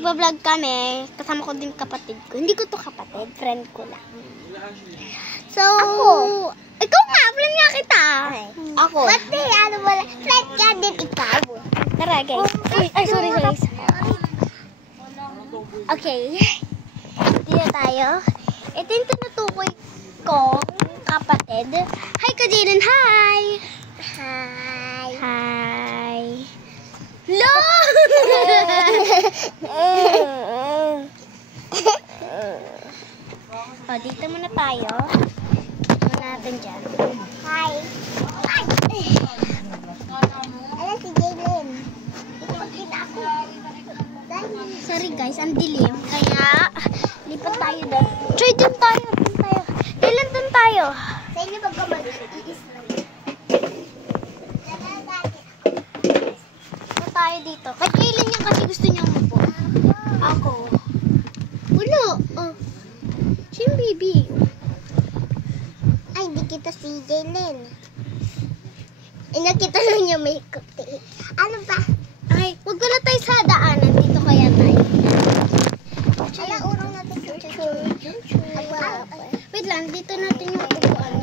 magbablog kami. Kasama ko din kapatid ko. Hindi ko to kapatid, friend ko lang. So, ikaw nga, friend nga kita. Ako. Pati, ano wala. Friend ka din ikaw. Tara, guys. Ay, sorry. Okay. Dito tayo. Ito yung tinutukoy ko, kapatid. Hi, Kajilin. Hi! Hi! Lo! O, dito muna tayo. Muna natin dyan. Hi. Alam si Jalen. Ipagkita ako. Sorry guys, ang dilim. Kaya, lipat tayo doon. Choy, dun tayo. Kailan dun tayo? Sa inyo pagkamali. Iis lang. Tayo dito. Kahit kailan niya kasi gusto niya umupo. Ako. Wala. Oh. Siya yung baby. Ay, di kita si Jalen. Nakita lang niya may kote. Ano ba? Ay, wag ko na tayo sa daanan. Dito kaya tayo. Ala, urong natin sa chuchu. Wait lang, dito natin yung upuan.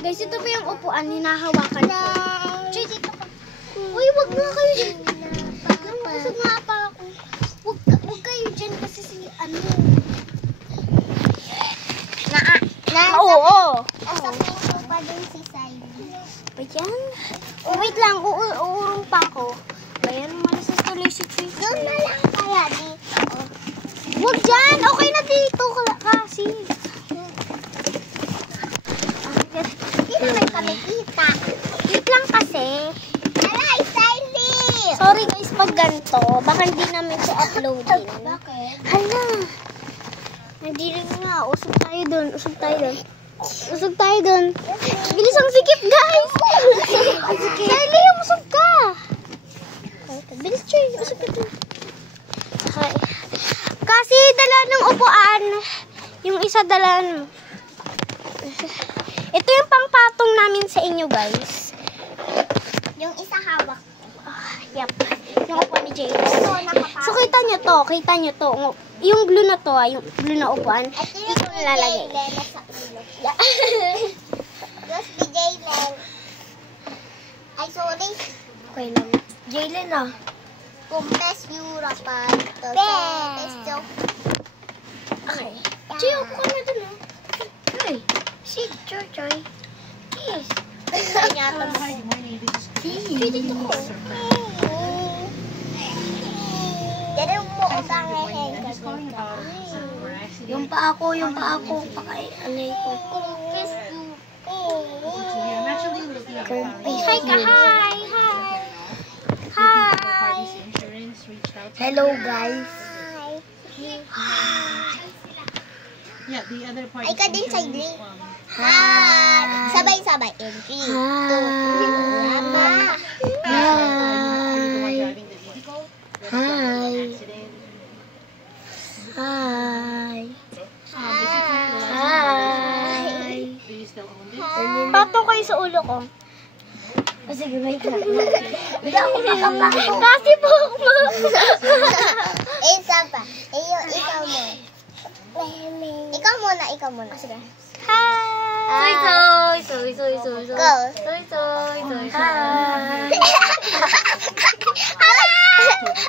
Guys, ito pa yung upuan. Hinahawakan ko. Choy, dito ka. Uy, wag nga kayo dyan. Busog nga pa ako. Wag kayo dyan kasi si ano. Oo. Nasa pinto pa din si Siley. Ba yan? Oh, wait lang. Uurong pa ako. Ayan, malas na tuloy si Choy. Doon na lang kaya dito. Wag dyan. Okay na dito kasi. Hindi naman kami kita. Wait lang kasi. Aray, Siley! Sorry guys, pag ganito, baka hindi namin siya uploadin. Bakit? Hala. Hindi rin nga. Usog tayo dun. Bilis ang sikip, guys. Siley, usog ka. Bilis, Choy. Usog ka dun. Okay. Kasi dala ng upuan. Yung isa dala. Ito yung pangpatong namin sa inyo, guys. Yung isa hawak. Yep. Yung upuan ni James. So, kita nyo to. Yung blue na to, yung blue na upuan. Ito Dito nalalagay. Jalen sa ulo. Tapos si Jalen. Ay, sorry. Okay lang. Jalen ah. Kumpes yura pa. Okay. Choy, upo ka na dun ah. Choy. Sit, Choy. Yes. Choy, dito ko. Dito mo ko sa hehe. Yung paa ko. Anay ko. Kumpes Hi ka, hi. Hello guys. Yeah, the other part. Ay ka din, Siley. Hi. Sabay-sabay. 3, 2, 1. Hi. Patong kayo sa ulo ko. Sige, wait lang. Kasi po mo. Isa pa. Ikaw mo. Ikaw muna. Sige. Hi. Soy. Go. Hi.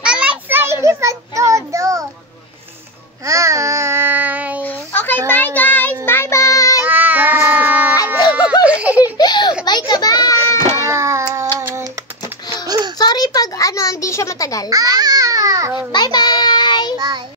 Alexa, hindi pagtodo. Hi. Okay, bye guys. Bye. Bye ka, bye. Sorry pag hindi siya matagal. Ah! Bye.